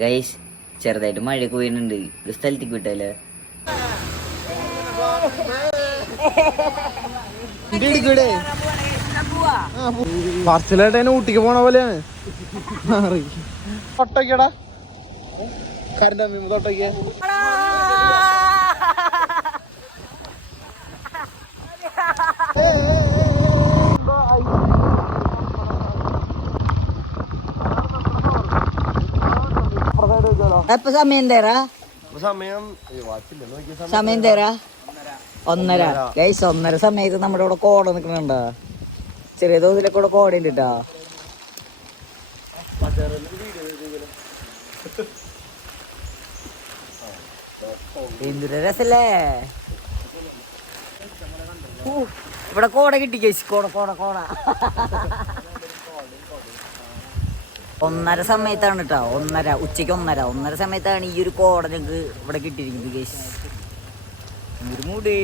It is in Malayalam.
ഗൈസ് ചെറുതായിട്ട് മഴ പോയിട്ടുണ്ട്. ഒരു സ്ഥലത്തേക്ക് വിട്ടല്ലേ. പറച്ചിലായിട്ട് ഊട്ടിക്ക് പോണ പോലെയാണ്. തൊട്ടോക്കിയടാ കരണ്ട തൊട്ടോക്കിയ സമയം തരാ സമയം തരാ 1:30. ഗൈസ് 1:30 സമയത്ത് നമ്മുടെ ഇവിടെ കോട നിക്കണുണ്ടാ. ചെറിയ തോതിലൊക്കെ ഇവിടെ കോടയുണ്ട് കേട്ടാ. എന്തൊരു രസല്ലേ. ഇവിടെ കോട കിട്ടി ഗൈസ്. കോട 1:30 സമയത്താണ് കേട്ടോ. 1:30 ഉച്ചയ്ക്ക് 1:30 സമയത്താണ് ഈ ഒരു കോട ഞങ്ങൾക്ക് ഇവിടെ കിട്ടിയിരിക്കുന്നത് ഗൈസ്. ഒരു മൂട്.